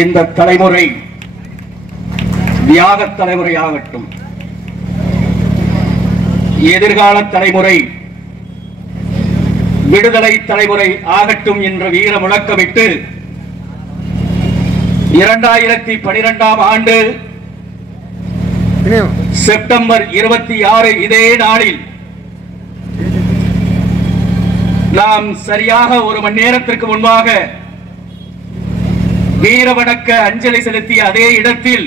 இந்த தலைமுறை தியாக தலைமுறையாகட்டும், எதிர்கால தலைமுறை விடுதலை தலைமுறை ஆகட்டும் என்ற வீர முழக்கமிட்டு 2012ஆம் ஆண்டு செப்டம்பர் 26 இதே நாளில் நாம் சரியாக ஒரு மணி நேரத்திற்கு முன்பாக வீரவணக்க அஞ்சலி செலுத்திய அதே இடத்தில்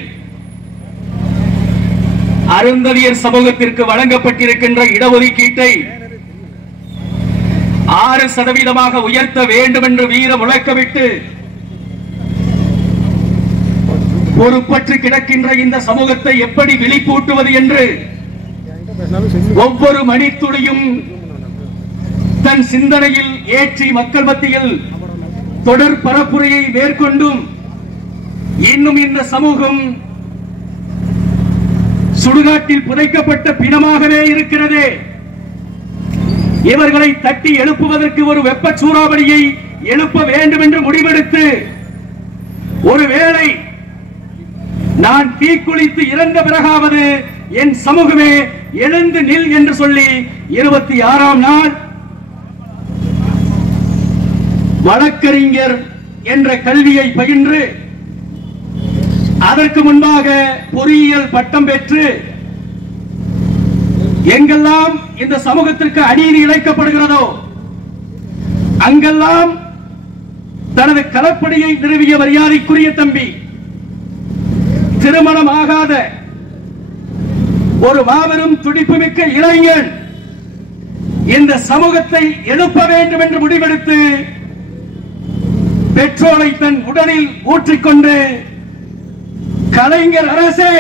அருந்ததியர் சமூகத்திற்கு வழங்கப்பட்டிருக்கின்ற இடஒதுக்கீட்டை 6% உயர்த்த வேண்டும் என்று வீர முழக்கமிட்டு பொறுப்பற்று கிடக்கின்ற இந்த சமூகத்தை எப்படி விழிப்பூட்டுவது என்று ஒவ்வொரு மணித்துளியும் தன் சிந்தனையில் ஏற்றி மக்கள் மத்தியில் தொடர் பரப்புரையை மேற்கொண்டும் இன்னும் இந்த சமூகம் சுடுகாட்டில் புதைக்கப்பட்ட பிணமாகவே இருக்கிறது. இவர்களை தட்டி எழுப்புவதற்கு ஒரு வெப்ப சூறாவளியை எழுப்ப வேண்டும் என்று முடிவெடுத்து, ஒருவேளை நான் தீக்குளித்து இறந்த பிறகாவது என் சமூகமே எழுந்து நில் என்று சொல்லி 26ஆம் நாள் வழக்கறிஞர் என்ற கல்வியை பயின்று அதற்கு முன்பாக பொறியியல் பட்டம் பெற்று எங்கெல்லாம் இந்த சமூகத்திற்கு அநீதி இழைக்கப்படுகிறதோ அங்கெல்லாம் தனது களப்பணியை நிறுவிய மரியாதைக்குரிய தம்பி, திருமணம் ஆகாத ஒரு மாபெரும் துடிப்புமிக்க இளைஞன் இந்த சமூகத்தை எழுப்ப வேண்டும் என்று முடிவெடுத்து பெட்ரோலை தன் உடலில் ஊற்றிக்கொண்டு கலைஞர் அரசே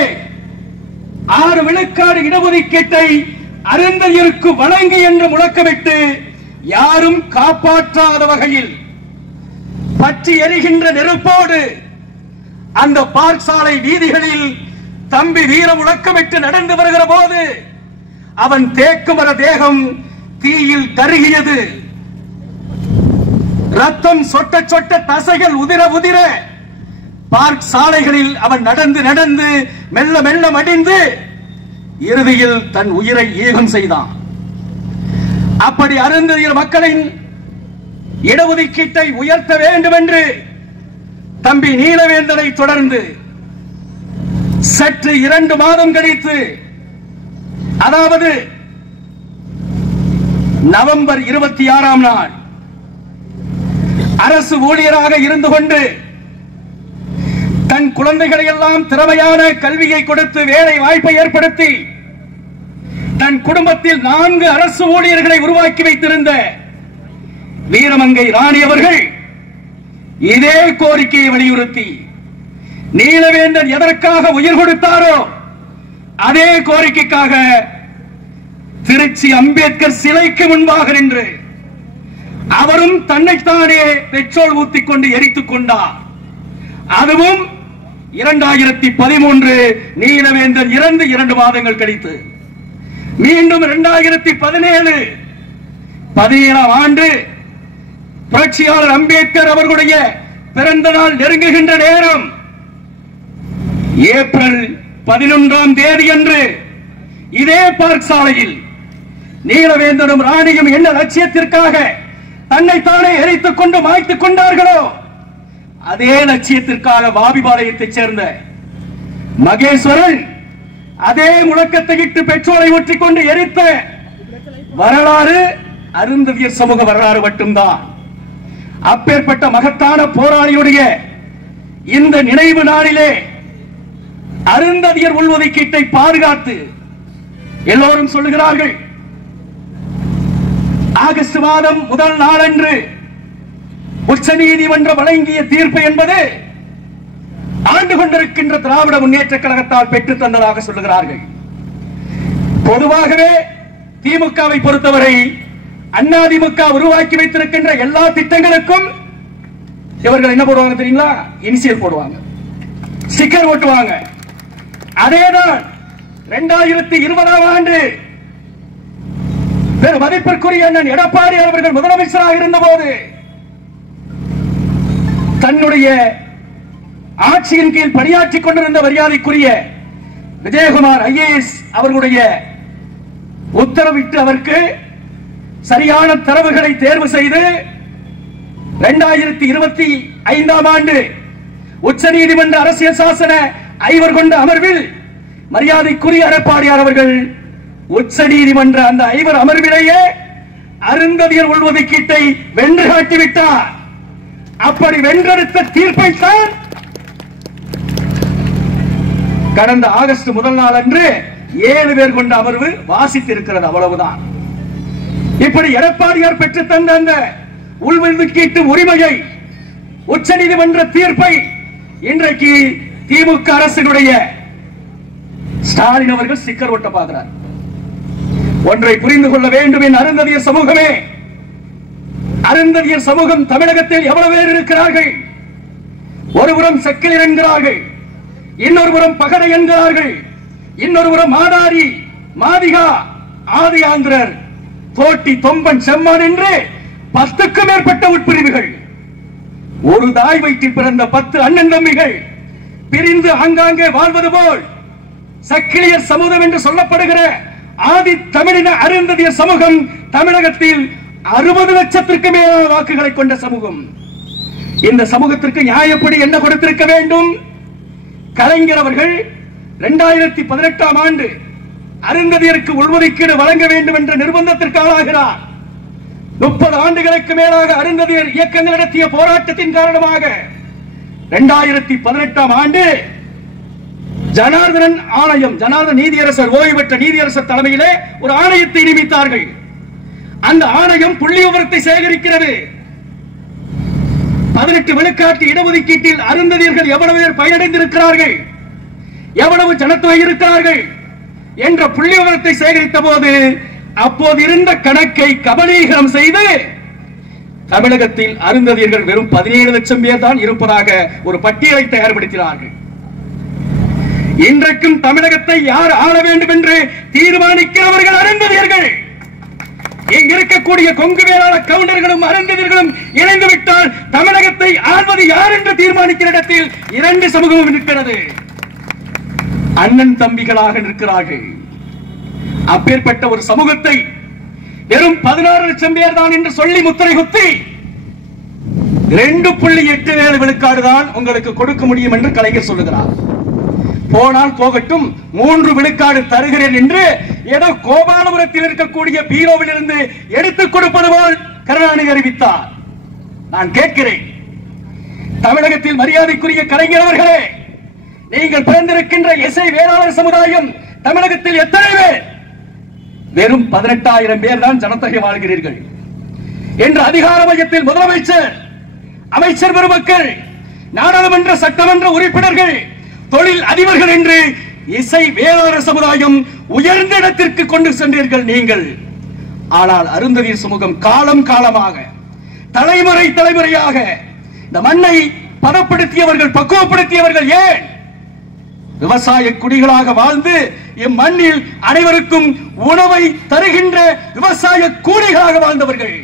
6 விழுக்காடு இடஒதுக்கீட்டை அருந்ததியருக்கு வழங்கு என்று முழக்கமிட்டு யாரும் காப்பாற்றாத வகையில் பற்றி எரிகின்ற நெருப்போடு அந்த பார்க் சாலை வீதிகளில் தம்பி வீர முழக்கமிட்டு நடந்து வருகிற போது அவன் தேக்குமர தேகம் தீயில் கருகியது. ரத்தம் சொட்ட சொட்ட தசைகள் உதிர உதிர பார்க் சாலைகளில் அவன் நடந்து நடந்து மெல்ல மெல்ல மடிந்து இறுதியில் தன் உயிரை ஈகம் செய்தான். அப்படி அருந்ததியர் மக்களின் இடஒதுக்கீட்டை உயர்த்த வேண்டும் என்று தம்பி நீலவேந்தனை தொடர்ந்து சற்று 2 மாதம் கழித்து, அதாவது நவம்பர் 26ஆம் நாள் அரசு ஊழியராக இருந்து கொண்டு தன் குழந்தைகளை எல்லாம் திறமையான கல்வியை கொடுத்து வேலை வாய்ப்பை ஏற்படுத்தி தன் குடும்பத்தில் 4 அரசு ஊழியர்களை உருவாக்கி வைத்திருந்த வீரமங்கை ராணி அவர்கள் இதே கோரிக்கையை வலியுறுத்தி நீலவேந்தன் எதற்காக உயிர் கொடுத்தாரோ அதே கோரிக்கைக்காக திருச்சி அம்பேத்கர் சிலைக்கு முன்பாக நின்று அவரும் தன்னைத்தானே பெட்ரோல் ஊத்திக் கொண்டு எரித்துக் கொண்டார். அதுவும் 2013 நீலவேந்தன் இறந்து 2 மாதங்கள் கழித்து மீண்டும் 2017ஆம் ஆண்டு புரட்சியாளர் அம்பேத்கர் அவர்களுடைய பிறந்த நாள் நெருங்குகின்ற நேரம் ஏப்ரல் 11ஆம் தேதி அன்று இதே பார்க் சாலையில் நீலவேந்தனும் ராணியும் என்ன லட்சியத்திற்காக தன்னைத்தானே எரித்துக் கொண்டு மாய்த்துக் கொண்டார்களோ அதே லட்சியத்திற்காக வாபிபாளையத்தைச் சேர்ந்த மகேஸ்வரன் அதே முழக்கத்தை இட்டு பெட்ரோலை ஊற்றிக் கொண்டு எரித்த வரலாறு அருந்ததியர் சமூக வரலாறு மட்டும்தான். அப்பேற்பட்ட மகத்தான போராளியுடைய இந்த நினைவு நாளிலே அருந்ததியர் உள்ஒதுக்கீட்டை பாதுகாத்து எல்லோரும் சொல்லுகிறார்கள், ஆகஸ்ட் மாதம் முதல் நாளன்று உச்ச நீதிமன்றம் வழங்கிய தீர்ப்பு என்பது ஆண்டு கொண்டிருக்கின்ற திராவிட முன்னேற்ற கழகத்தால் பெற்றுத் தந்ததாக சொல்லுகிறார்கள். பொதுவாகவே திமுகவை பொறுத்தவரை அதிமுக உருவாக்கி வைத்திருக்கின்ற எல்லா திட்டங்களுக்கும் இவர்கள் என்ன போடுவாங்க தெரியுங்களா? இனிஷியல் போடுவாங்க, ஸ்டிக்கர் ஓட்டுவாங்க. அதேதான் 2020ஆம் ஆண்டு பெரும் மதிப்பிற்குரிய அண்ணன் எடப்பாடி அவர்கள் முதலமைச்சராக இருந்த போது தன்னுடைய ஆட்சியின் கீழ் பணியாற்றிக் கொண்டிருந்த மரியாதைக்குரிய விஜயகுமார் ஐஏஎஸ் அவர்களுடைய உத்தரவிட்டு அவருக்கு சரியான தரவுகளை தேர்வு செய்து 2025 ஆண்டு உச்சநீதிமன்ற அரசியல் சாசன ஐவர் கொண்ட அமர்வில் மரியாதைக்குரிய எடப்பாடியார் அவர்கள் உச்சநீதிமன்ற அந்த ஐவர் அமர்விலேயே அருந்ததியர் உள்ஒதுக்கீட்டை வென்று காட்டிவிட்டார். அப்படி வென்றெடுத்த தீர்ப்பை தான் கடந்த ஆகஸ்ட் முதல் நாள் அன்று 7 பேர் கொண்ட அமர்வு வாசித்திருக்கிறது. அவ்வளவுதான். இப்படி எடப்பாடியார் பெற்று தந்த அந்த உள்ஒதுக்கீட்டு உரிமையை உச்சநீதிமன்ற தீர்ப்பை இன்றைக்கு திமுக அரசினுடைய ஸ்டாலின் அவர்கள் ஸ்டிக்கர் ஒட்ட பார்க்கிறார். ஒன்றை புரிந்து கொள்ள வேண்டும் என் அருந்ததியர் சமூகமே, அருந்ததியர் சமூகம் தமிழகத்தில் எவ்வளவு பேர் இருக்கிறார்கள்? ஒருபுறம் செக்கிலியர் என்கிறார்கள், இன்னொரு புறம் பகடை என்கிறார்கள், இன்னொரு புறம் மாதாரி, மாதிகா, ஆதி ஆந்திரர், தோட்டி, தொம்பன், செம்மான் என்று 10க்கும் மேற்பட்ட உட்பிரிவுகள். ஒரு தாய் வயிற்றில் பிறந்த 10 அண்ணன் தம்பிகள் பிரிந்து ஆங்காங்கே வாழ்வது போல் சக்கிலியர் சமூகம் என்று சொல்லப்படுகிற ஆதி தமிழின அருந்ததியர் சமூகம் தமிழகத்தில் 60 லட்சத்திற்கு மேலான வாக்குகளை கொண்ட சமூகம். இந்த சமூகத்திற்கு நியாயப்படி என்ன கொடுத்திருக்க வேண்டும்? கலைஞர் அவர்கள் 2018 ஆண்டு அருந்ததியருக்கு உள்ஒதுக்கீடு வழங்க வேண்டும் என்ற நிர்பந்தத்திற்கு ஆளாகிறார். 30 ஆண்டுகளுக்கு மேலாக அருந்ததியர் இயக்கங்கள் நடத்திய போராட்டத்தின் காரணமாக 2018 ஆண்டு ஜனார்தனன் ஆணையம், ஜனார்தன நீதியரசர், ஓய்வு பெற்ற நீதியரசர் தலைமையிலே ஒரு ஆணையத்தை நியமித்தார்கள். அந்த ஆணையம் புள்ளி விவரத்தை சேகரிக்கிறது. 18 விழுக்காட்டு இடஒதுக்கீட்டில் அருந்ததியர்கள் எவ்வளவு பேர் பயனடைந்திருக்கிறார்கள், எவ்வளவு ஜனத்தொகை இருக்கிறார்கள் என்ற புள்ளி விவரத்தை சேகரித்த போது அப்போது இருந்த கணக்கை கபலீகரம் செய்து தமிழகத்தில் அருந்ததியர்கள் வெறும் 17 லட்சம் பேர் தான் இருப்பதாக ஒரு பட்டியலை தயார்படுத்தினார்கள். இன்றைக்கும் தமிழகத்தை யார் ஆள வேண்டும் என்று தீர்மானிக்கிறவர்கள் அருந்ததியர்கள். இங்கு இருக்கக்கூடிய கொங்கு வேளாள கவுண்டர்களும் அருந்ததியர்களும் இணைந்துவிட்டால் தமிழகத்தை ஆள்வது யார் என்று தீர்மானிக்கிற இடத்தில் 2 சமூகமும் இருக்கிறது. அண்ணன் தம்பிகளாக நிற்கிறார்கள். அப்பேற்பட்ட ஒரு சமூகத்தை வெறும் 16 லட்சம் பேர் தான் என்று சொல்லி முத்திரை குத்தி 2.87 விழுக்காடு தான் உங்களுக்கு கொடுக்க முடியும் என்று கலைஞர் சொல்லுகிறார். போனால் போகட்டும் 3 விழுக்காடு தருகிறேன் என்று ஏதோ கோபாலபுரத்தில் இருக்கக்கூடிய பீரோவில் இருந்து எடுத்துக் கொடுப்பது போல் கருணாநிதி அறிவித்தார். நான் கேட்கிறேன், தமிழகத்தில் மரியாதைக்குரிய கலைஞர் அவர்களே, நீங்கள் பிறந்திருக்கின்ற இசை வேளாளர் சமுதாயம் தமிழகத்தில் எத்தனை பேர்? வெறும் 18,000 பேர் தான் ஜனத்தொகை வாழ்கிறீர்கள் என்று அதிகார மையத்தில் முதலமைச்சர், அமைச்சர் பெருமக்கள், நாடாளுமன்ற சட்டமன்ற உறுப்பினர்கள், தொழில் அதிபர்கள் என்று இசை வேளாளர் சமுதாயம் உயர்ந்த இடத்திற்கு கொண்டு சென்றீர்கள் நீங்கள். ஆனால் அருந்ததியர் சமூகம் காலம் காலமாக, தலைமுறை தலைமுறையாக இந்த மண்ணை பதப்படுத்தியவர்கள், பக்குவப்படுத்தியவர்கள் ஏன்? விவசாய குடிகளாக வாழ்ந்து இம்மண்ணில் அனைவருக்கும் உணவை தருகின்ற விவசாய கூலிகளாக வாழ்ந்தவர்கள்.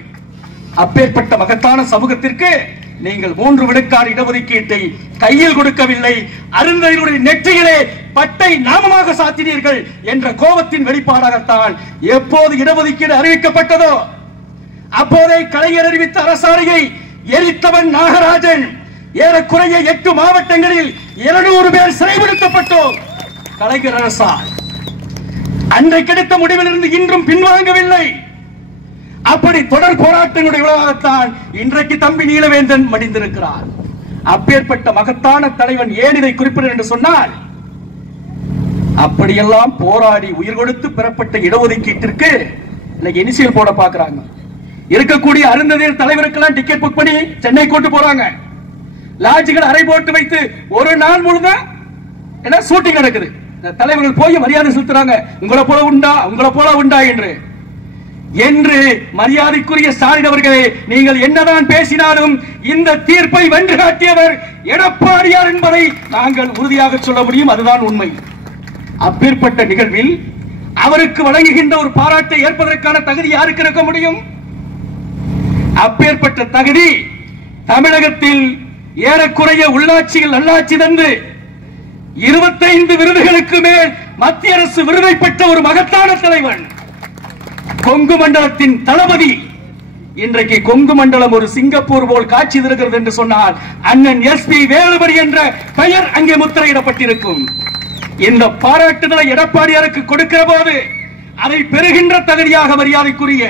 அப்பேற்பட்ட மகத்தான சமூகத்திற்கு நீங்கள் 3 விழுக்காடு இடஒதுக்கீட்டை கையில் கொடுக்கவில்லை, அருந்ததியருடைய நெற்றியிலே பட்டை நாமமாக சாத்தினீர்கள் என்ற கோபத்தின் வெளிப்பாடாகத்தான் எப்போது இடஒதுக்கீடு அறிவிக்கப்பட்டதோ அப்போதே கலைஞர் அறிவித்த அரசாணையை எரித்தவன் நாகராஜன். ஏறக்குறைய 8 மாவட்டங்களில் 200 பேர் சிறைப்படுத்தப்பட்டோம். கலைஞர் அரசால் அன்றைக்கு எடுத்த முடிவிலிருந்து இன்றும் பின்வாங்கவில்லை. அப்படி தொடர் போராட்டங்களுடைய விளைவாகத்தான் இன்றைக்கு தம்பி நீலவேந்தன் மடிந்திருக்கிறார். அப்பேற்பட்ட மகத்தான தலைவன் ஏன் இதை குறிப்பிட என்று சொன்னால், அப்படியெல்லாம் போராடி உயிர் கொடுத்து பெறப்பட்ட இடஒதுக்கீட்டிற்கு இன்னைக்கு இனிஷியல் போட பாக்குறாங்க. இருக்கக்கூடிய அருந்ததியர் தலைவருக்கெல்லாம் டிக்கெட் புக் பண்ணி சென்னை கூட்டு போறாங்க. லாட்ஜுகள் அறை போட்டு வைத்து ஒரு நாள் முழுதும் என்ன ஷூட்டிங் நடக்குது. தலைவர்கள் போய் மரியாதை செலுத்துறாங்க. உங்களை போல உண்டா, உங்களை போல உண்டா என்று மரியாதைக்குரிய ஸ்டாலின் அவர்களே, நீங்கள் என்னதான் பேசினாலும் இந்த தீர்ப்பை வென்று காட்டியவர் எடப்பாடியார் என்பதை நாங்கள் உறுதியாக சொல்ல முடியும். அதுதான் உண்மை. அப்பேற்பட்ட நிகழ்வில் அவருக்கு வழங்குகின்ற ஒரு பாராட்டை ஏற்பதற்கான தகுதி யாருக்கு இருக்க முடியும்? அப்பேற்பட்ட தகுதி தமிழகத்தில் ஏறக்குறைய உள்ளாட்சியில் நல்லாட்சி தந்து 25 விருதுகளுக்கு மேல் மத்திய அரசு விருதை பெற்ற ஒரு மகத்தான தலைவன், கொங்கு மண்டலத்தின் தளபதி. இன்றைக்கு கொங்கு மண்டலம் ஒரு சிங்கப்பூர் போல் காட்சி தருகிறது என்று சொன்னால் அண்ணன் எஸ்பி வேலுமணி என்ற பெயர் அங்கே முத்திரையிடப்பட்டிருக்கும். இந்த பாராட்டுதலை எடப்பாடியாருக்கு கொடுக்கிற போது அதை பெறுகின்ற தகுதியாக மரியாதைக்குரிய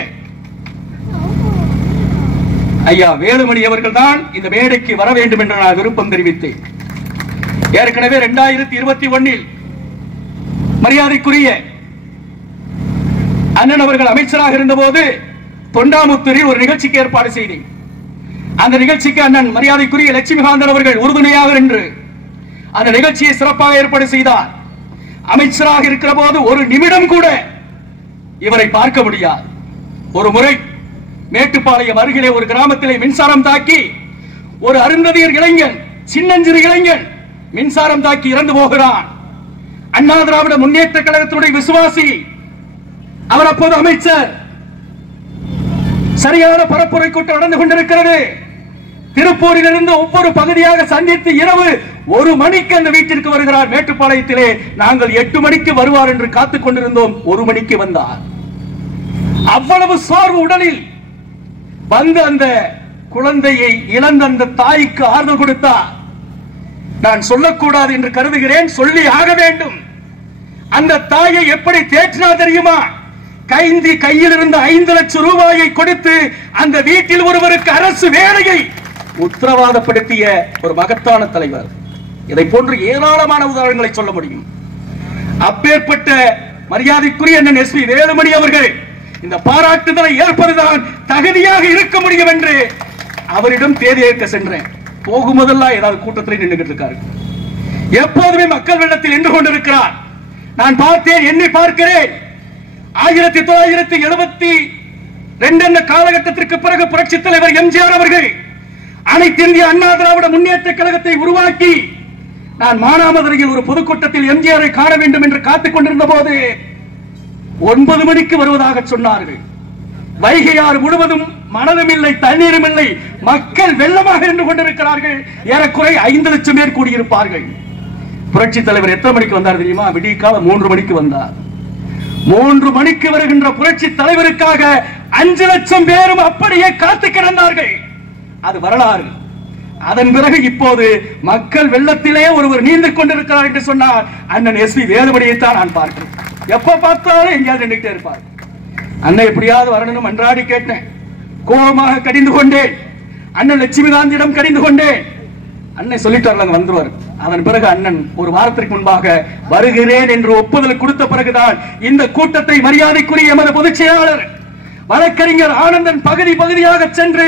ஐயா வேலுமணி அவர்கள் தான் இந்த மேடைக்கு வர வேண்டும் என்று நான் விருப்பம் தெரிவித்தேன். ஏற்கனவே 2021 மரியாதைக்குரிய அண்ணன் அவர்கள் அமைச்சராக இருந்தபோது தொண்டாமுத்தூரில் ஒரு நிகழ்ச்சிக்கு ஏற்பாடு செய்தேன். அந்த நிகழ்ச்சிக்கு அண்ணன் மரியாதைக்குரிய லட்சுமிகாந்தன் அவர்கள் உறுதுணையாக நின்று அந்த நிகழ்ச்சியை சிறப்பாக ஏற்பாடு செய்தார். அமைச்சராக இருக்கிற போது ஒரு நிமிடம் கூட இவரை பார்க்க முடியாது. ஒரு முறை மேட்டுப்பாளையம் அருகிலே ஒரு கிராமத்திலே மின்சாரம் தாக்கி ஒரு அருந்ததியர் இளைஞன், சின்னஞ்சிறு இளைஞன் மின்சாரம் தாக்கி இறந்து போகிறான். அண்ணா திராவிட முன்னேற்ற கழகத்தினுடைய விசுவாசி, அவர் அப்போது அமைச்சர். சரியான பரப்புரை கூட்டம் நடந்து கொண்டிருக்கிறது. திருப்பூரில் இருந்து ஒவ்வொரு பகுதியாக சந்தித்து இரவு 1 மணிக்கு அந்த வீட்டிற்கு வருகிறார். மேட்டுப்பாளையத்திலே நாங்கள் 8 மணிக்கு வருவார் என்று காத்துக் கொண்டிருந்தோம். 1 மணிக்கு வந்தார். அவ்வளவு சோர்வு உடலில் வந்து அந்த குழந்தையை இழந்த அந்த தாய்க்கு ஆறுதல் கொடுத்தார். நான் சொல்லக்கூடாது என்று கருதுகிறேன், சொல்லி ஆக வேண்டும். அந்த தாயை எப்படி தேற்றினா தெரியுமா? கையில் இருந்த 5 லட்சம் ரூபாயை கொடுத்து அந்த வீட்டில் ஒருவருக்கு அரசு வேலையை உத்தரவாதப்படுத்திய ஒரு மகத்தான தலைவர். இதை போன்று ஏராளமான உதாரணங்களை சொல்ல முடியும். அப்பேற்பட்ட மரியாதைக்குரிய அண்ணன் எஸ்பி வேலுமணி அவர்கள் இந்த பாராட்டுதலை ஏற்பதுதான் தகுதியாக இருக்க முடியும் என்று அவரிடம் தேதி ஏற்க சென்றேன். போகும்போதெல்லாம் ஏதாவது கூட்டத்தில் நின்றுகிட்டு இருக்காரு. எப்போதுமே மக்கள் வெள்ளத்தில் நின்று கொண்டிருக்கிறார். நான் பார்த்தேன், எண்ணி பார்க்கிறேன். 1972 காலகட்டத்திற்கு பிறகு புரட்சித் தலைவர் எம்ஜிஆர் அவர்கள் அனைத்து இந்திய அண்ணா திராவிட முன்னேற்ற கழகத்தை உருவாக்கி நான் மானாமதுரையில் ஒரு பொதுக்கூட்டத்தில் எம்ஜிஆரை காண வேண்டும் என்று காத்துக் கொண்டிருந்த போது 9 மணிக்கு வருவதாக சொன்னார்கள். வைகையாறு முழுவதும் மணலும் இல்லை, தண்ணீரும் இல்லை, மக்கள் வெள்ளமாக நின்று கொண்டிருக்கிறார்கள். ஏறக்குறைய 5 லட்சம் பேர் கூடியிருப்பார்கள். புரட்சித் தலைவர் எத்தனை மணிக்கு வந்தார் தெரியுமா? விடிய காலம் 3 மணிக்கு வந்தார். 3 மணிக்கு வருகின்ற புரட்சி தலைவருக்காக 5 லட்சம் பேரும் அப்படியே காத்து கிடந்தார்கள். அது வரலாறு. அதன் பிறகு இப்போது மக்கள் வெள்ளத்திலே ஒருவர் நீந்து கொண்டிருக்கிறார் என்று சொன்னார் அண்ணன் எஸ்பி வேலுமணியை தான் நான் பார்க்கிறேன். எப்ப பார்த்தாலும் எங்கேயாவது நின்றுட்டே இருப்பார். அண்ணன் எப்படியாவது வரணும் அன்றாடி கேட்டேன். கோபமாக கடிந்து கொண்டேன். அண்ணன் லட்சுமிகாந்தியிடம் கடிந்து கொண்டேன். அண்ணன் சொல்லிட்டார் வந்துருவார். அதன் பிறகு அண்ணன் ஒரு வாரத்திற்கு முன்பாக வருகிறேன் என்று ஒப்புதல் கொடுத்த பிறகுதான் இந்த கூட்டத்தை மரியாதைக்குரிய எமது பொதுச் செயலாளர் வழக்கறிஞர் ஆனந்தன் பகுதியாக சென்று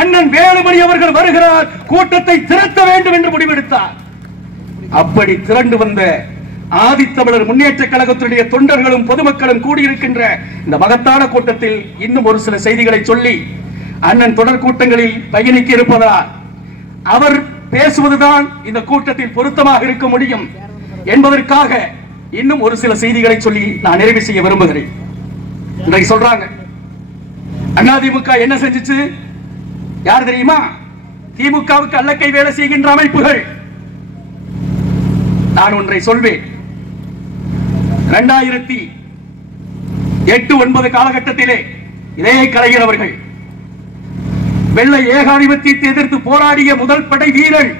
அண்ணன் வேலுமணி அவர்கள் வருகிறார், கூட்டத்தை திரட்ட வேண்டும் என்று முடிவெடுத்தார். அப்படி திரண்டு வந்த ஆதித்தமிழர் முன்னேற்ற கழகத்தினுடைய தொண்டர்களும் பொதுமக்களும் கூடியிருக்கின்ற இந்த மகத்தான கூட்டத்தில் இன்னும் ஒரு சில செய்திகளை சொல்லி அண்ணன் தொடர் கூட்டங்களில் பயணிக்க இருப்பதால் அவர் பேசுவதுதான் இந்த கூட்டத்தில் பொருத்தமாக இருக்க முடியும் என்பதற்காக இன்னும் ஒரு சில செய்திகளை சொல்லி நான் நிறைவு செய்ய விரும்புகிறேன். இன்றைக்கு சொல்றாங்க அதிமுக என்ன செஞ்சிச்சு யார் தெரியுமா? திமுகவுக்கு அல்லக்கை வேலை செய்கின்ற அமைப்புகள். நான் ஒன்றை சொல்வேன். 2008-9 காலகட்டத்திலே இதே கலைஞர் அவர்கள் வெள்ளை ஏகாதிபத்தியத்தை எதிர்த்து போராடிய முதல் படை வீரன்,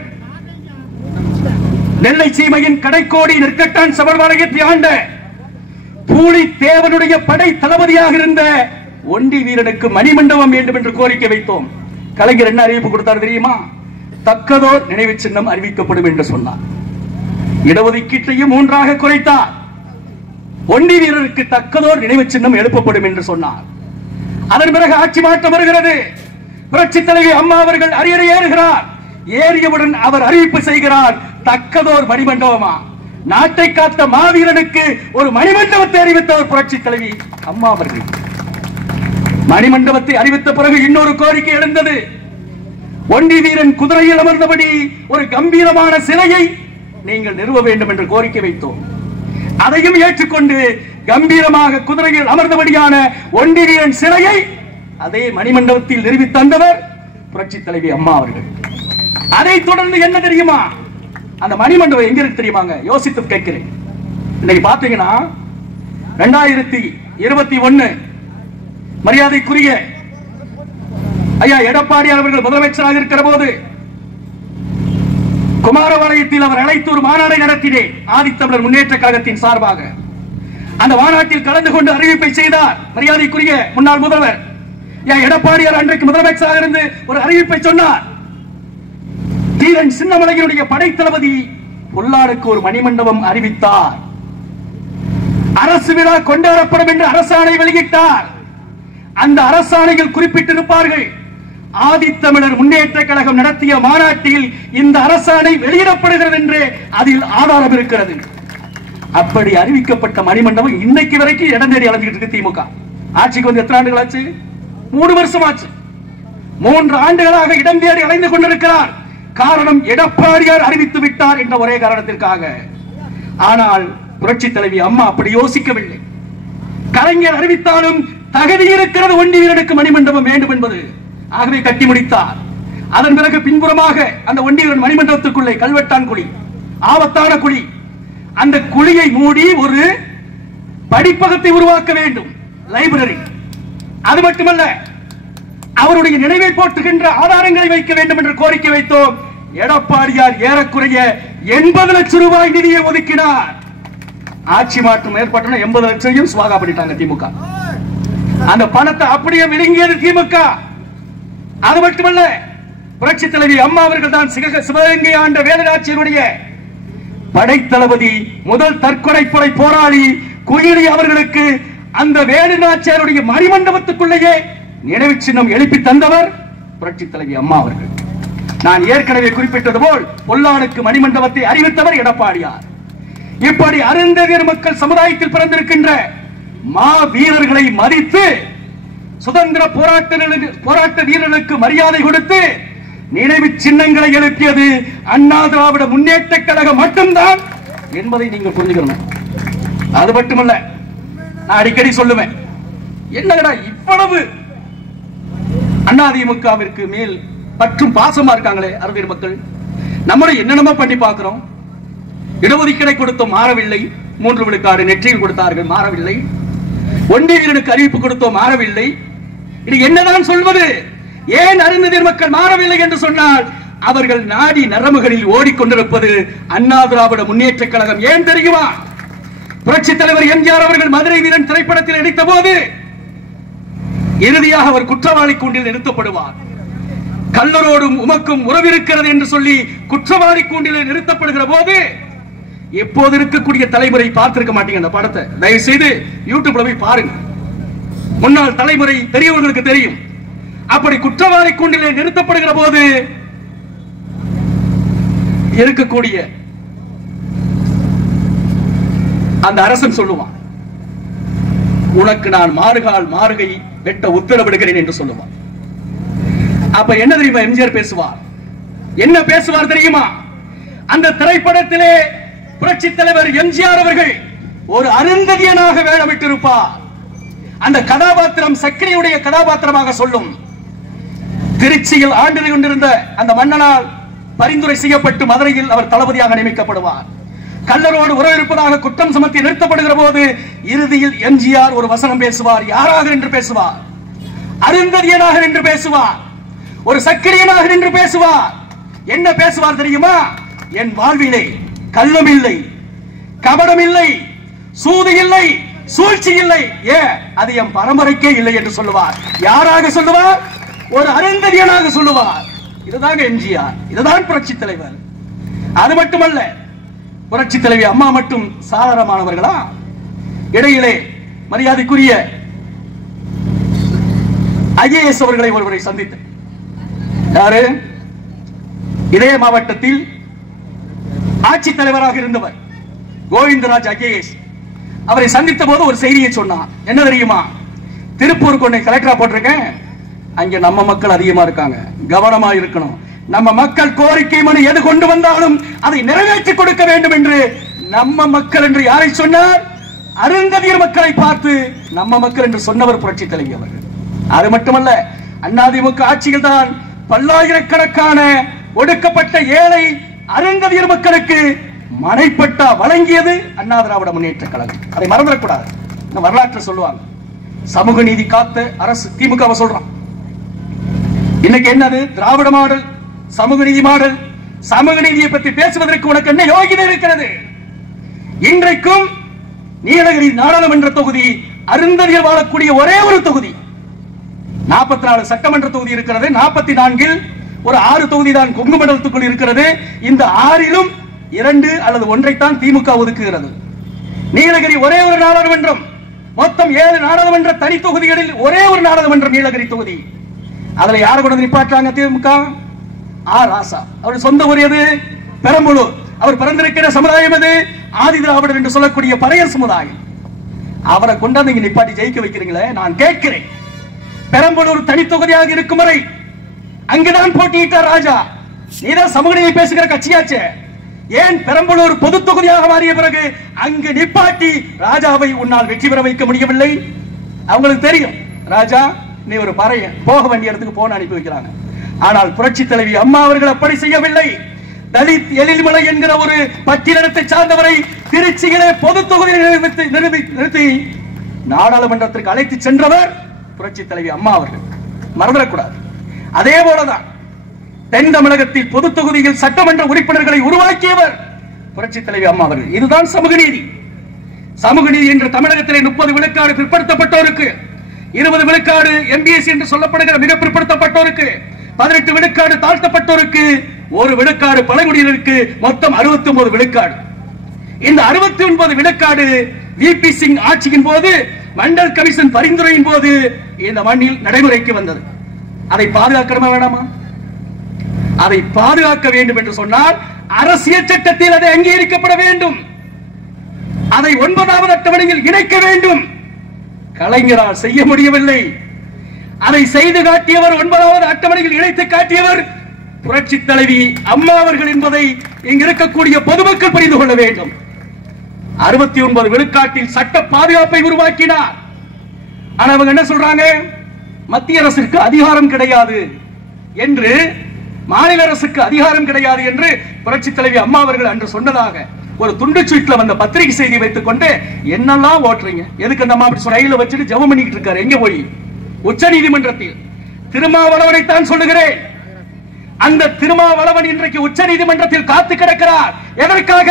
நெல்லை சீமையின் கடைக்கோடி நெற்கட்டான் சபர்வாலயத்தை ஆண்ட பூலித்தேவனுடைய படை தளபதியாக இருந்த ஒண்டி வீரனுக்கு மணிமண்டபம் வேண்டும் என்று கோரிக்கை வைத்தோம். கலைஞர் என்ன அறிவிப்பு கொடுத்தார் தெரியுமா? தக்கதோர் நினைவு சின்னம் அறிவிக்கப்படும் என்று சொன்னார். இடஒதுக்கீட்டையும் 3ஆக குறைத்தார். ஒண்டி வீரருக்கு தக்கதோர் நினைவு சின்னம் எழுப்பப்படும் என்று சொன்னார். அதன் பிறகு ஆட்சி மாற்றம் வருகிறது. புரட்சி தலைவி அம்மா அவர்கள் அரியணை ஏறுகிறார். ஏறியவுடன் அவர் அறிவிப்பு செய்கிறார், தக்கதோர் மணிமண்டபமா? நாட்டை காத்த மாவீரனுக்கு ஒரு மணிமண்டபத்தை அறிவித்தவர் புரட்சி தலைவி அம்மா அவர்கள். மணிமண்டபத்தை அறிவித்த பிறகு இன்னொரு கோரிக்கை எழுந்தது. ஒண்டி வீரன் குதிரையில் அமர்ந்தபடி ஒரு கம்பீரமான சிலையை நீங்கள் நிறுவ வேண்டும் என்று கோரிக்கை வைத்தோம். அதையும் ஏற்றுக்கொண்டு கம்பீரமாக குதிரையில் அமர்ந்தபடியான ஒண்டி வீரன் சிலையை அதே மணிமண்டபத்தில் நிறுவி தந்தவர் புரட்சி தலைவி அம்மா அவர்கள். அதை தொடர்ந்து என்ன தெரியுமா, அந்த மணிமண்டபம் எங்க இருக்கு தெரியுமாங்க? யோசித்து கேட்கிறேன். இன்னைக்கு பாத்தீங்கன்னா 2021 மரியாதைக்குரிய ஐயா எடப்பாடியார் அவர்கள் முதலமைச்சராக இருக்கிற போது குமாரபாளையத்தில் அவர் அழைத்து ஒரு மாநாடை நடத்தினேன், ஆதித்தமிழர் முன்னேற்ற கழகத்தின் சார்பாக. அந்த மாநாட்டில் கலந்து கொண்டு அறிவிப்பை செய்தார் மரியாதைக்குரிய முன்னாள் முதல்வர் எடப்பாடியார். அன்றைக்கு முதலமைச்சராக இருந்து ஒரு அறிவிப்பை சொன்னார். தீரன் சின்னமலையினுடைய படைத்தளபதி பொல்லாருக்கு ஒரு மணிமண்டபம் அறிவித்தார். அரசு விழா கொண்டாடப்படும் என்று அரசாணை வெளியிட்டார். அந்த அரசாணையில் குறிப்பிட்டிருப்பார்கள், ஆதித்தமிழர் முன்னேற்ற கழகம் நடத்திய மாநாட்டில் இந்த அரசாணை வெளியிடப்படுகிறது என்று அதில் ஆதாரம் இருக்கிறது. அப்படி அறிவிக்கப்பட்ட மணிமண்டபம் இன்னைக்கு வரைக்கும் இடம் தேடி அலைஞ்சிட்டு இருக்கு. திமுக ஆட்சிக்கு வந்து எத்தனை ஆண்டுகள் ஆச்சு? 3 வருஷம் ஆச்சு. 3 ஆண்டுகளாக இடம் தேடி அலைந்து கொண்டிருக்கிறார். காரணம், எடப்பாடியார் அறிவித்து விட்டார் என்ற ஒரே காரணத்திற்காக. ஆனால் புரட்சி தலைவி அம்மா அப்படி யோசிக்கவில்லை. கலைஞர் அறிவித்தாலும் தகுதி இருக்கிறது ஒண்டி வீரனுக்கு மணிமண்டபம் வேண்டும் என்பது. ஆகவே கட்டி முடித்தார். அதன் பிறகு பின்புறமாக அந்த ஒண்டி வீரன் மணிமண்டபத்துக்குள்ளே கல்வெட்டான் குழி, ஆபத்தான குழி. அந்த குழியை மூடி ஒரு படிப்பகத்தை உருவாக்க வேண்டும், லைப்ரரி. அது மட்டுமல்ல, அவருடைய நினைவை போற்றுகின்ற ஆதாரங்களை வைக்க வேண்டும் என்று கோரிக்கை வைத்தோம். எடப்பாடியார் ஏறக்குறைய 80 லட்சம் ரூபாய் நிதியை ஒதுக்கினார். ஆட்சி மாற்றம் ஏற்பட்ட 80 லட்சம் சுவாகா பண்ணிட்டாங்க திமுக. அந்த பணத்தை அப்படியே விழுங்கியது திமுக. அது மட்டுமல்ல, புரட்சி தலைவி அம்மா அவர்கள் தான் சிவகங்கை ஆண்ட வேலுநாச்சியருடைய படைத்தளபதி, முதல் தற்கொலை படை போராளி குயிலி அவர்களுக்கு அந்த வேலுநாச்சியாருடைய மணிமண்டபத்துக்குள்ளேயே நினைவு சின்னம் எழுப்பி தந்தவர் புரட்சி தலைவி அம்மா அவர்கள். நான் ஏற்கனவே குறிப்பிட்டது போல் பொல்லானுக்கு மணிமண்டபத்தை அறிவித்தவர் எடப்பாடியார். இப்படி அருந்ததியர் மக்கள் சமுதாயத்தில் பிறந்திருக்கின்ற மா வீரர்களை மதித்து, சுதந்திர போராட்ட வீரர்களுக்கு மரியாதை கொடுத்து நினைவு சின்னங்களை எழுப்பியது அண்ணா திராவிட முன்னேற்ற கழகம் மட்டும்தான் என்பதை நீங்கள் புரிஞ்சுக்கணும். அது மட்டுமல்ல, நான் அடிக்கடி சொல்லுவேன், என்னடா இவ்வளவு அதிமுகவிற்கு மேல் பற்றும் பாசமா இருக்காங்களே அருந்ததியர் மக்கள். நம்மளும் என்னென்னமோ பண்ணி பார்க்கிறோம். இடஒதுக்கீடை கொடுத்தோம், மாறவில்லை. 3 விழுக்காடு நெற்றியில் கொடுத்தார்கள், மாறவில்லை. ஒண்டி வீரனுக்கு அறிவிப்பு கொடுத்தோம், மாறவில்லை. இது என்னதான் சொல்வது? ஏன் அருந்ததியர் மக்கள் மாறவில்லை என்று சொன்னால், அவர்கள் நாடி நரம்புகளில் ஓடிக்கொண்டிருப்பது அண்ணா திராவிட முன்னேற்ற கழகம். ஏன் தெரியுமா? புரட்சி தலைவர் எம்ஜிஆர் அவர்கள் மதுரை வீரன் திரைப்படத்தில் நடித்த போது இறுதியாக அவர் குற்றவாளி கூண்டில் நிறுத்தப்படுவார். கல்லரோடும் உமக்கும் உறவிருக்கிறது என்று சொல்லி குற்றவாளி கூண்டில் நிறுத்தப்படுகிற போது, எப்போது இருக்கக்கூடிய தலைமுறை பார்த்திருக்க மாட்டீங்க அந்த படத்தை. தயவு செய்து யூடியூப்ல போய் பாருங்க. முன்னாள் தலைமுறை பெரியவர்களுக்கு தெரியும். அப்படி குற்றவாளி கூண்டிலே நிறுத்தப்படுகிற போது இருக்கக்கூடிய அந்த அரசன் சொல்லுவான், உனக்கு நான் மாறுகால் மாறுகை வெட்ட உத்தரவிடுகிறேன் என்று சொல்லுவான். அப்ப என்ன தெரியுமா எம்ஜிஆர் பேசுவார்? என்ன பேசுவார் தெரியுமா? அந்த திரைப்படத்திலே புரட்சி தலைவர் எம்ஜிஆர் அவர்கள் ஒரு அருந்ததியனாக வேடமிட்டிருப்பார். அந்த கதாபாத்திரம் சக்கரையுடைய கதாபாத்திரமாக சொல்லும். திருச்சியில் ஆண்டு கொண்டிருந்த அந்த மன்னனால் பரிந்துரை செய்யப்பட்டு மதுரையில் அவர் தளபதியாக நியமிக்கப்படுவார். கல்லரோடு உறவு இருப்பதாக குற்றம் சுமத்தி நிறுத்தப்படுகிற போது இறுதியில் எம்ஜிஆர் ஒரு வசனம் பேசுவார். யாராக நின்று பேசுவார்? அருந்ததியனாக நின்று பேசுவார். ஒரு சக்கிரியனாக நின்று பேசுவார். என்ன பேசுவார் தெரியுமா? என் வாழ்விலே கள்ளம் இல்லை, கபடம் இல்லை, சூது இல்லை, சூழ்ச்சி இல்லை, அது என் பரம்பரைக்கே இல்லை என்று சொல்லுவார். யாராக சொல்லுவார்? ஒரு அருந்ததியனாக சொல்லுவார். இதுதான் எம்ஜிஆர், இதுதான் புரட்சி தலைவர். அது மட்டுமல்ல, புரட்சி தலைவி அம்மா மட்டும் சாதாரணமானவர்களா? இடையிலே மரியாதைக்குரிய ஐஏஎஸ் அவர்களை ஒருவரை சந்தித்து, யாரு? இதே மாவட்டத்தில் ஆட்சி தலைவராக இருந்தவர் கோவிந்தராஜ் ஐஏஎஸ். அவரை சந்தித்த போது ஒரு செய்தியை சொன்னார். என்ன தெரியுமா? திருப்பூர் கொண்டை கலெக்டரா போட்டிருக்கேன், அங்க நம்ம மக்கள் அதிகமா இருக்காங்க, கவனமா இருக்கணும். நம்ம மக்கள் கோரிக்கை மனு எது கொண்டு வந்தாலும் அதை நிறைவேற்றி கொடுக்க வேண்டும் என்று. நம்ம மக்கள் என்று யாரை சொன்னார்? அருந்ததியர் மக்களை பார்த்து நம்ம மக்கள் என்று சொன்னவர் புரட்சி தலைவி அவர்கள். அது மட்டுமல்ல, அதிமுக ஆட்சியில் தான் பல்லாயிரக்கணக்கான ஒடுக்கப்பட்ட ஏழை அருந்ததியர் மக்களுக்கு மனைப்பட்டா வழங்கியது அண்ணா திராவிட முன்னேற்ற கழகம். அதை மறந்துடக்கூடாது. வரலாற்று சொல்லுவாங்க, சமூக நீதி காத்த அரசு திமுக சொல்றான். இன்னைக்கு என்னது திராவிட மாடல், சமூக நீதி மாடல். சமூக நீதியை பற்றி பேசுவதற்கு உனக்கு என்ன யோகிதை இருக்கிறது? இன்றைக்கும் நீலகிரி நாடாளுமன்ற தொகுதி அருந்ததியர் வாழக்கூடிய ஒரே ஒரு தொகுதி. 44 சட்டமன்ற தொகுதி இருக்கிறது. 44 ஒரு 6 தொகுதி தான் கொங்கு மண்டலத்துக்குள் இருக்கிறது. இந்த 6லும் 2 அல்லது 1 தான் திமுக ஒதுக்குகிறது. நீலகிரி ஒரே ஒரு நாடாளுமன்றம். மொத்தம் 7 நாடாளுமன்ற தனி தொகுதிகளில் ஒரே ஒரு நாடாளுமன்றம் நீலகிரி தொகுதி. அதுல யாரை கொண்டு நிப்பாட்டாங்க? திமுக. ராசா. அவர் சொந்த ஊர் எது? பெரம்பலூர். அவர் பிறந்திருக்கிற சமுதாயம் எது? ஆதி திராவிடர் என்று சொல்லக்கூடிய பறையர் சமுதாயம். அவரை கொண்டாந்து இங்க நிப்பாட்டி ஜெயிக்க வைக்கிறீங்களே, நான் கேட்கிறேன். பெரம்பலூர் தனி தொகுதியாக இருக்கும் வரை அங்குதான் போட்டியிட்டார் ராஜா. நீதான் சமூக நீதி பேசுகிற கட்சியாச்சே, ஏன் பெரம்பலூர் பொது தொகுதியாக மாறிய பிறகு அங்கு நிப்பாட்டி ராஜாவை உன்னால் வெற்றி பெற வைக்க முடியவில்லை? அவங்களுக்கு தெரியும், ராஜா நீ ஒரு பறையன், போக வேண்டிய இடத்துக்கு போன அனுப்பி வைக்கிறாங்க. ஆனால் புரட்சி தலைவி அம்மா அவர்கள் அப்படி செய்யவில்லை. தலித் எழில்மலை என்கிற ஒரு பட்டியலத்தை சார்ந்தவரை திருச்சியிலே பொது தொகுதியில் நிறுத்தி நாடாளுமன்றத்திற்கு அழைத்து சென்றவர் புரட்சி தலைவி அம்மா அவர்கள். மறந்துடக்கூடாது. அதே போலதான் தென் தமிழகத்தில் பொது தொகுதியில் சட்டமன்ற உறுப்பினர்களை உருவாக்கியவர் புரட்சி தலைவி அம்மா அவர்கள். இதுதான் சமூக நீதி. சமூக நீதி என்று தமிழகத்திலே 30 விழுக்காடு பிற்படுத்தப்பட்டோருக்கு, 20 விழுக்காடு எம்பிஎஸ் என்று சொல்லப்படுகிற மிக பிற்படுத்தப்பட்டோருக்கு, 18 விழுக்காடு தாழ்த்தப்பட்டோருக்கு, 1 விழுக்காடு பழங்குடியினருக்கு, மொத்தம் 69 விழுக்காடு. இந்த 69 விழுக்காடு விபி சிங் ஆட்சியின் போது மண்டல் கமிஷன் பரிந்துரையின் போது இந்த மண்ணில் நடைமுறைக்கு வந்தது. அதை பாதுகாக்கணுமா வேணாமா? அதை பாதுகாக்க வேண்டும் என்று சொன்னால் அரசியல் சட்டத்தில் அதை அங்கீகரிக்கப்பட வேண்டும். அதை 9வது அட்டவணையில் இணைக்க வேண்டும். கலைஞரால் செய்ய முடியவில்லை. அதை செய்து காட்டியவர், 9வது அட்டவணையில் இணைத்து காட்டியவர் புரட்சி தலைவி அம்மா அவர்கள் என்பதை இங்கு இருக்கக்கூடிய பொதுமக்கள் புரிந்து கொள்ள வேண்டும். 69 விழுக்காட்டில் சட்ட பாதுகாப்பை உருவாக்கினார். ஆனா அவங்க என்ன சொல்றாங்க? மத்திய அரசுக்கு அதிகாரம் கிடையாது என்று, மாநில அரசுக்கு அதிகாரம் கிடையாது என்று புரட்சி தலைவி அம்மா அவர்கள் அன்று சொன்னதாக ஒரு துண்டு சீட்ல வந்த பத்திரிகை செய்தி வைத்துக் கொண்டு என்னெல்லாம் ஓட்டுறீங்க? எதுக்கு அந்த அம்மா அப்படி ரயில வச்சுட்டு ஜெபம் பண்ணிட்டு இருக்காரு? எங்க போய்? உச்ச நீதிமன்றத்தில். திருமாவளவனை தான் சொல்லுகிறேன். அந்த திருமாவளவன் இன்றைக்கு உச்ச நீதிமன்றத்தில் காத்து கிடக்கிறார். எதற்காக?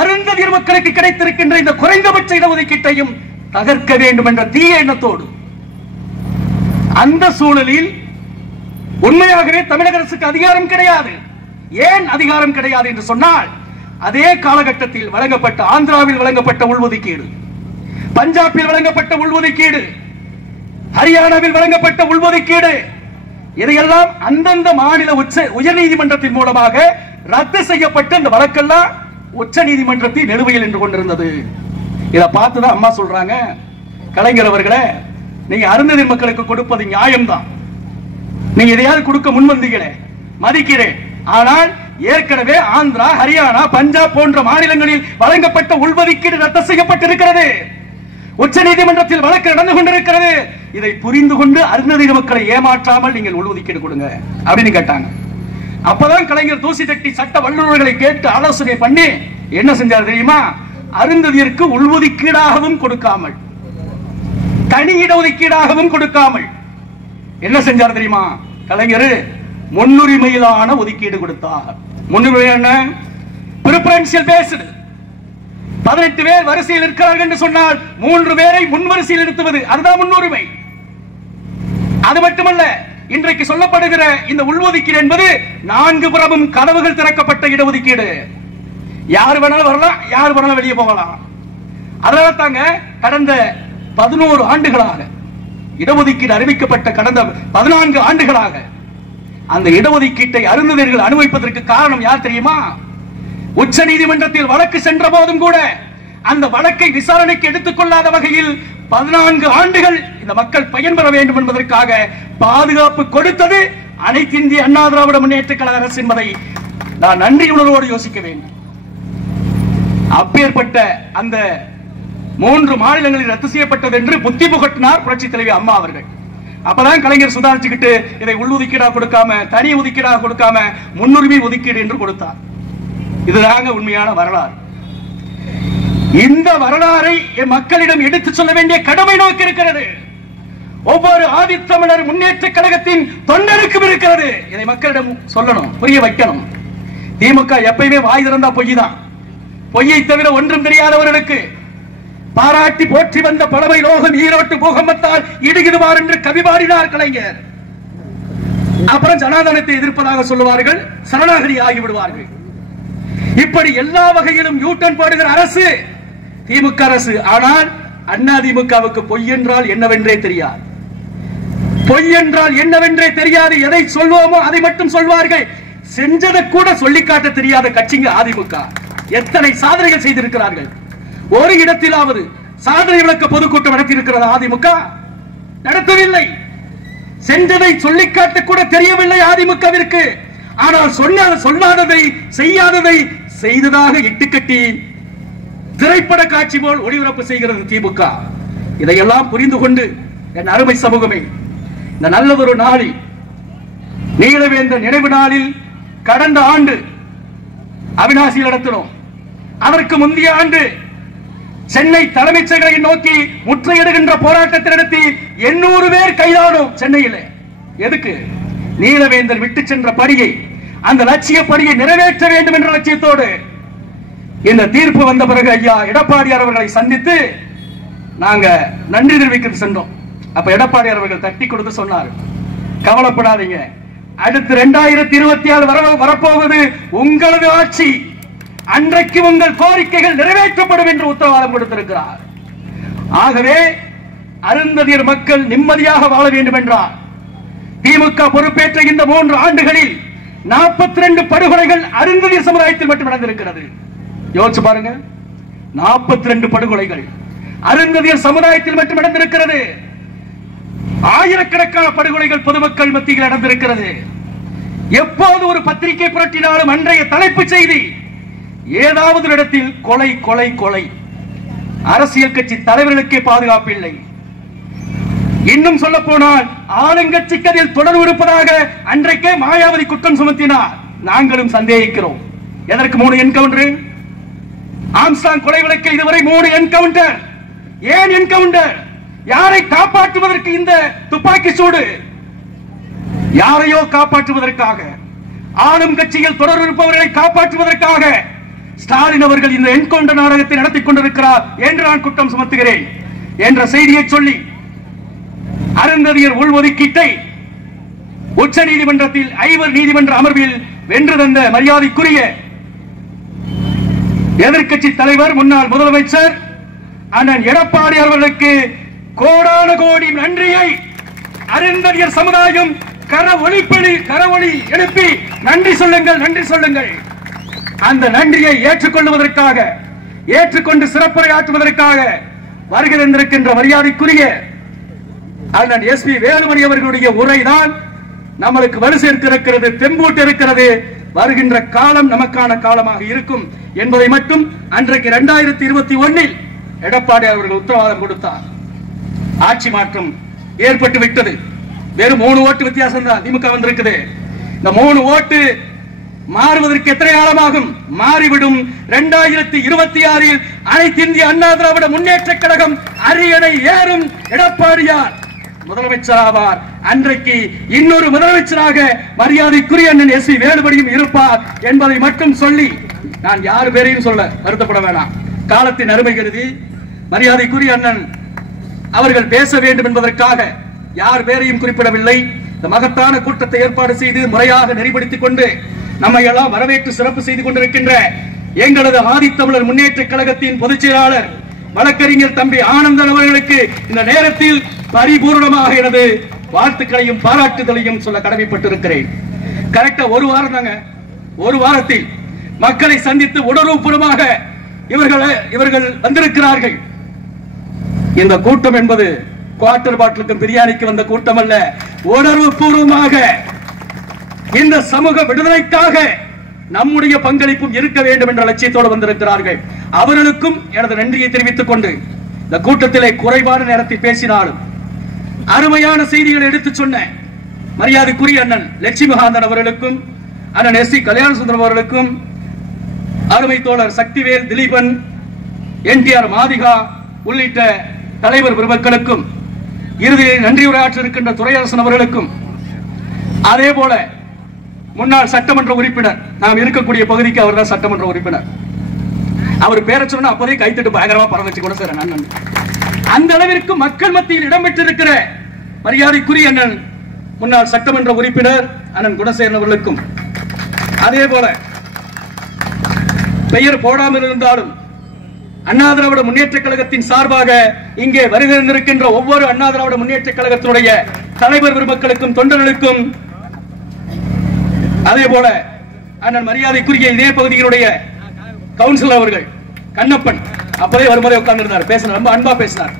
அருந்ததியர் மக்களுக்கு கிடைத்திருக்கின்ற இந்த குறைந்தபட்ச இடஒதுக்கீட்டையும் தகர்க்க வேண்டும் என்ற தீய எண்ணத்தோடு. அந்த சூழலில் உண்மையாகவே தமிழக அரசுக்கு அதிகாரம் கிடையாது. ஏன் அதிகாரம் கிடையாது என்று சொன்னால், அதே காலகட்டத்தில் வழங்கப்பட்ட, ஆந்திராவில் வழங்கப்பட்ட உள்ஒதுக்கீடு, பஞ்சாபில் வழங்கப்பட்ட உள்ஒதுக்கீடு, ஹரியானாவில் வழங்கப்பட்ட உள்ஒதுக்கீடு, இதையெல்லாம் அந்தந்த மாநில உயர் நீதிமன்றத்தின் மூலமாக ரத்து செய்யப்பட்டு அந்த வழக்கெல்லாம் உச்ச நீதிமன்றத்தில் நிலுவையில் நின்று கொண்டிருந்தது. இதை பார்த்துதான் அம்மா சொல்றாங்க, கலைஞர் அவர்களே, நீங்க அருந்ததியர் மக்களுக்கு கொடுப்பது நியாயம்தான். நீங்க எதையாவது கொடுக்க முன்வந்தீங்களே, மதிக்கிறேன். ஆனால் ஏற்கனவே ஆந்திரா, ஹரியானா, பஞ்சாப் போன்ற மாநிலங்களில் வழங்கப்பட்ட உள்ஒதுக்கீடு ரத்து செய்யப்பட்டிருக்கிறது. உச்ச நீதிமன்றத்தில் வழக்கு நடந்து கொண்டிருக்கிறது. இதை புரிந்து கொண்டு அருந்ததியர் மக்களை ஏமாற்றாமல் நீங்கள் உள்ஒதுக்கீடு கொடுங்க அப்படின்னு கேட்டாங்க. அப்பதான் கலைஞர் தூசி தட்டி சட்ட வல்லுநர்களை கேட்டு ஆலோசனை பண்ணி என்ன செஞ்சார் தெரியுமா? அருந்ததியருக்கு உள்ஒதுக்கீடாகவும் கொடுக்காமல், தனி இடஒதுக்கீடாகவும் கொடுக்காமல் என்ன செஞ்சார் தெரியுமா? கலைஞர் முன்னுரிமையிலான ஒதுக்கீடு கொடுத்தார். முன்னுரிமை என்ன? பிரிபரன்சியல் பேஸ்டு. 18 பேர் வரிசையில் இருக்கிறார்கள் என்று சொன்னால் 3 பேரை முன் வரிசையில் நிறுத்துவது, அதுதான் முன்னுரிமை. அது மட்டுமல்ல, இன்றைக்கு சொல்லப்படுகிற இந்த உள்ஒதுக்கீடு என்பது 4 புறமும் கதவுகள் திறக்கப்பட்ட இடஒதுக்கீடு. யார் வேணாலும் வரலாம், யார் வேணாலும் வெளியே போகலாம். அதனால தாங்க கடந்த 11 ஆண்டுகளாக இடஒதுக்கீடு அறிவிக்கப்பட்ட கடந்த 14 ஆண்டுகளாக அந்த இடஒதுக்கீட்டை அருந்ததியர்கள் அனுபவிப்பதற்கு காரணம் யார் தெரியுமா? உச்ச நீதிமன்றத்தில் வழக்கு சென்ற போதும் கூட அந்த வழக்கை விசாரணைக்கு எடுத்துக் கொள்ளாத வகையில் 14 ஆண்டுகள் இந்த மக்கள் பயன்பெற வேண்டும் என்பதற்காக பாதுகாப்பு கொடுத்தது அனைத்து இந்திய அண்ணா திராவிட முன்னேற்ற கழக அரசு என்பதை நான் நன்றி உணர்வோடு யோசிக்க வேண்டும். அப்பேற்பட்ட அந்த 3 மாநிலங்களில் ரத்து செய்யப்பட்டது என்று புத்தி புகட்டினார் புரட்சி தலைவி அம்மா அவர்கள். அப்பதான் கலைஞர் சுதாரிச்சுக்கிட்டு இதை உள்ளுதுக்கீடா கொடுக்காம, தனி ஒதுக்கீடா கொடுக்காம முன்னுரிமை ஒதுக்கீடு என்று கொடுத்தார். இதுதாங்க உண்மையான வரலாறு. இந்த வரலாறை என் மக்களிடம் எடுத்து சொல்ல வேண்டிய கடமை நோக்கி இருக்கிறது. ஒவ்வொரு ஆதித்தமிழர் முன்னேற்ற கழகத்தின் தொண்டருக்கும் இருக்கிறது. இதை மக்களிடம் சொல்லணும், புரிய வைக்கணும். திமுக எப்பயுமே வாய் திறந்தா பொய் தான். பொய்யை தவிர ஒன்றும் தெரியாதவர்களுக்கு பாராட்டி போற்றி வந்த பழமை லோகம் ஈரோட்டு பூகம்பத்தால் இடுகிடுவார் என்று கவி பாடினார் கலைஞர். அப்புறம் ஜனாதனத்தை எதிர்ப்பதாக சொல்லுவார்கள், சரணாகதி ஆகிவிடுவார்கள். இப்படி எல்லா வகையிலும் யூட்டன் போடுகிற அரசு திமுக அரசு. ஆனால் அண்ணா திமுகவுக்கு பொய் என்றால் என்னவென்றே தெரியாது. பொய் என்றால் என்னவென்றே தெரியாது. எதை சொல்வோமோ அதை மட்டும் சொல்வார்கள். செஞ்சதை கூட சொல்லி காட்ட தெரியாத கட்சிங்க அதிமுக. எத்தனை சாதனைகள் செய்திருக்கிறார்கள். ஒரு இடத்திலாவது சாதனை விளக்க பொதுக்கூட்டம் நடத்தியிருக்கிறது அதிமுக? நடத்தவில்லை. சென்றதை சொல்லிக்காட்ட கூட தெரியவில்லை அதிமுகவிற்கு. ஆனால் சொல்லாததை செய்யாததை செய்ததாக இட்டுக்கட்டி திரைப்பட காட்சி போல் ஒளிபரப்பு செய்கிறது திமுக. இதையெல்லாம் புரிந்து கொண்டு என் அருமை சமூகமே, இந்த நல்லதொரு நாளில், நீலவேந்தர் நினைவு நாளில் கடந்த ஆண்டு அவிநாசியில் நடத்தினோம். அதற்கு முந்தைய ஆண்டு சென்னை தலைமைச் செயலகத்தை நோக்கி முற்றுகையிடுகின்ற போராட்டத்தை நடத்தி 800 பேர் கைதானோம் சென்னையில். எதுக்கு? நீலவேந்தர் விட்டு சென்ற பணியை, அந்த லட்சிய பணியை நிறைவேற்ற வேண்டும் என்ற லட்சியத்தோடு. இந்த தீர்ப்பு வந்த பிறகு ஐயா எடப்பாடியார் அவர்களை சந்தித்து நாங்க நன்றி தெரிவிக்க சென்றோம். அப்ப எடப்பாடியார் அவர்கள் தட்டி கொடுத்து சொன்னார், கவலைப்படாதீங்க, அடுத்து 2026 வரப்போவது உங்களது ஆட்சி, அன்றைக்கு உங்கள் கோரிக்கைகள் நிறைவேற்றப்படும் என்று உத்தரவாதம் கொடுத்திருக்கிறார். ஆகவே அருந்ததியர் மக்கள் நிம்மதியாக வாழ வேண்டும் என்றார். திமுக பொறுப்பேற்ற இந்த 3 ஆண்டுகளில் 42 படுகொலைகள் அருந்ததியர் சமுதாயத்தில் மட்டும் நடந்திருக்கிறது. யோசிச்சு பாருங்க, 42 படுகொலைகள் அருந்ததியர் சமுதாயத்தில் மட்டும் நடந்திருக்கிறது. ஆயிரக்கணக்கான படுகொலைகள் பொதுமக்கள் மத்தியில் நடந்திருக்கிறது. எப்போது ஒரு பத்திரிகை புரட்டினாலும் அன்றைய தலைப்புச் செய்தி ஏதாவது இடத்தில் கொலை கொலை கொலை. அரசியல் கட்சி தலைவர்களுக்கே பாதுகாப்பு இல்லை. இன்னும் சொல்ல போனால் ஆளுங்கட்சிக்கு அதில் தொடர்பு இருப்பதாக அன்றைக்கே மாயாவதி குற்றம் சுமத்தினார். நாங்களும் சந்தேகிக்கிறோம். எதற்கு 3 என்கவுண்டர்? ஆம்ஸ்டாங் கொலை வழக்கில் இதுவரை 3 என்கவுண்டர். ஏன் என்கவுண்டர்? யாரை காப்பாற்றுவதற்கு இந்த துப்பாக்கி சூடு? யாரையோ காப்பாற்றுவதற்காக, ஆளும் கட்சியில் தொடர்பு இருப்பவர்களை காப்பாற்றுவதற்காக ஸ்டாலின் அவர்கள் இந்த என்கவுண்டர் நாடகத்தை நடத்தி கொண்டிருக்கிறார் என்று நான் குற்றம் சுமத்துகிறேன் என்ற செய்தியை சொல்லி அருந்ததியர் உள்ஒதுக்கீட்டை உச்ச நீதிமன்றத்தில் 5 நீதிமன்ற அமர்வில் வென்று தந்த மரியாதைக்குரிய எதிர்க்கட்சி தலைவர் முன்னாள் முதலமைச்சர் அண்ணன் எடப்பாடி அவர்களுக்கு கோடான கோடி நன்றியை அருந்ததியர் சமுதாயம் கரவொலி எழுப்பி நன்றி சொல்லுங்கள், நன்றி சொல்லுங்கள். அந்த நன்றியை ஏற்றுக்கொள்வதற்காக, ஏற்றுக்கொண்டு சிறப்புரையாற்றுவதற்காக வருகை தந்திருக்கின்ற மரியாதைக்குரிய அண்ணன் எஸ்.பி. வேலுமணி அவர்களுடைய உரைதான் நம்மளுக்கு வலு சேர்த்திருக்கிறது, தெம்பூட்டு இருக்கிறது. வருகின்ற காலம் நமக்கான காலமாக இருக்கும் என்பதை மட்டும் அன்றைக்கு 2021 எடப்பாடி அவர்கள் உத்தரவாதம் கொடுத்தார். ஆட்சி மாற்றம் ஏற்பட்டு விட்டது. வெறும் 3 ஓட்டு வித்தியாசம் தான் திமுக வந்திருக்குது. இந்த 3 ஓட்டு மாறுவதற்கு எத்தனை காலமாகும்? மாறிவிடும். 2026 அனைத்து இந்திய அண்ணா திராவிட முன்னேற்ற கழகம் அரியணை ஏறும். எடப்பாடியார் முதலமைச்சர் ஆவார். அன்றைக்கு இன்னொரு முதலமைச்சராக மரியாதைக்குரிய அண்ணன் எஸ்.பி. வேலுமணியும் இருப்பார் என்பதை மட்டும் சொல்லி, நான் யார் பேரையும் சொல்ல வருத்தப்பட வேண்டாம். காலத்தின் அருமை கருதி மரியாதைக்குரிய அண்ணன் அவர்கள் பேச வேண்டும் என்பதற்காக யார் பேரையும் குறிப்பிடவில்லை. இந்த மகத்தான கூட்டத்தை ஏற்பாடு செய்து முறையாக நெறிப்படுத்திக் கொண்டு நம்மை எல்லாம் வரவேற்று சிறப்பு செய்து கொண்டிருக்கின்ற எங்களது ஆதித்தமிழர் முன்னேற்ற கழகத்தின் பொதுச் செயலாளர் வழக்கறிஞர் தம்பி ஆனந்தன் அவர்களுக்கு இந்த நேரத்தில் பரிபூர்ணமாக எனது வாழ்த்துக்களையும் பாராட்டுதலையும் சொல்ல கடமைப்பட்டிருக்கிறேன். கரெக்டா 1 வாரம் தாங்க. 1 வாரத்தில் மக்களை சந்தித்து உணர்வுபூர்வமாக இவர்கள் வந்திருக்கிறார்கள். இந்த கூட்டம் என்பது குவார்டர் பாட்டிலுக்கும் பிரியாணிக்கு வந்த கூட்டம் அல்ல. உணர்வு பூர்வமாக இந்த சமூக விடுதலைக்காக நம்முடைய பங்களிப்பும் இருக்க வேண்டும் என்ற லட்சியத்தோடு வந்திருக்கிறார்கள். அவர்களுக்கும் எனது நன்றியை தெரிவித்துக் கொண்டு, இந்த கூட்டத்திலே குறைவான நேரத்தில் பேசினாலும் அருமையான செய்திகளை எடுத்து சொன்ன மரியாதைக்குரிய அண்ணன் லட்சுமிகாந்தன் அவர்களுக்கும் அண்ணன் எஸ் சி கல்யாணசுந்தரம் அவர்களுக்கும் அருமை தோழர் சக்திவேல் திலீபன் என்டிஆர் மாதிகா உள்ளிட்ட தலைவர் பெருமக்களுக்கும் இறுதியில் நன்றி உரையாற்ற இருக்கின்ற துரையரசன் அவர்களுக்கும் அதே போல முன்னாள் சட்டமன்ற உறுப்பினர் நாம் இருக்கக்கூடிய பகுதிக்கு அவர் தான் சட்டமன்ற உறுப்பினர் அவர் பேரை சொன்னா அப்போதே கைத்தட்டு பயங்கரமா பரவச்சு கூட சார் நான் அந்த அளவிற்கு மக்கள் மத்தியில் இடம்பெற்றிருக்கிற மரியாதைக்குரிய அண்ணன் முன்னாள் சட்டமன்ற உறுப்பினர் அண்ணன் குணசேகரன் அவர்களுக்கும் அதே போல பெயர் போடாமல் இருந்தாலும் அண்ணா திராவிட முன்னேற்ற கழகத்தின் சார்பாக இங்கே வருகின்ற ஒவ்வொரு அண்ணா திராவிட முன்னேற்ற கழகத்தினுடைய தலைவர் பெருமக்களுக்கும் தொண்டர்களுக்கும் அதே போல அண்ணன் மரியாதைக்குரிய இதே பகுதியினுடைய கவுன்சிலர் அவர்கள் கண்ணப்பன் அப்பதே வரும்போதே உட்கார்ந்திருந்தார் பேசினார் ரொம்ப அன்பா பேசினார்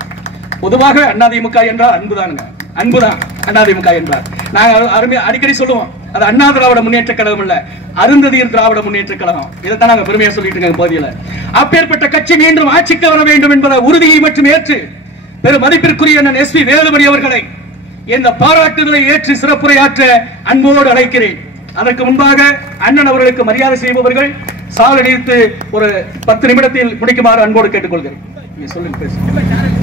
பொதுவாக அதிமுக என்றால் அன்புதானுங்க அன்புதான் அதிமுக என்றார் நாங்க அடிக்கடி சொல்லுவோம் அது அண்ணா திராவிட முன்னேற்ற கழகம் இல்ல அருந்ததியர் திராவிட முன்னேற்ற கழகம் இதைத்தான் நாங்க பெருமையா சொல்லிட்டு இருக்க பகுதியில் அப்பேற்பட்ட கட்சி மீண்டும் ஆட்சிக்கு வர வேண்டும் என்பதை உறுதியை மட்டும் ஏற்று பெரும் மதிப்பிற்குரிய அண்ணன் எஸ் பி வேலுமணி அவர்களை இந்த பாராட்டுதலை ஏற்று சிறப்புரையாற்ற அன்போடு அழைக்கிறேன் அதற்கு முன்பாக அண்ணன் அவர்களுக்கு மரியாதை செய்பவர்கள் சால் அடித்து ஒரு 10 நிமிடத்தில் முடிக்குமாறு அன்போடு கேட்டுக்கொள்கிறேன் சொல்லுங்க பேச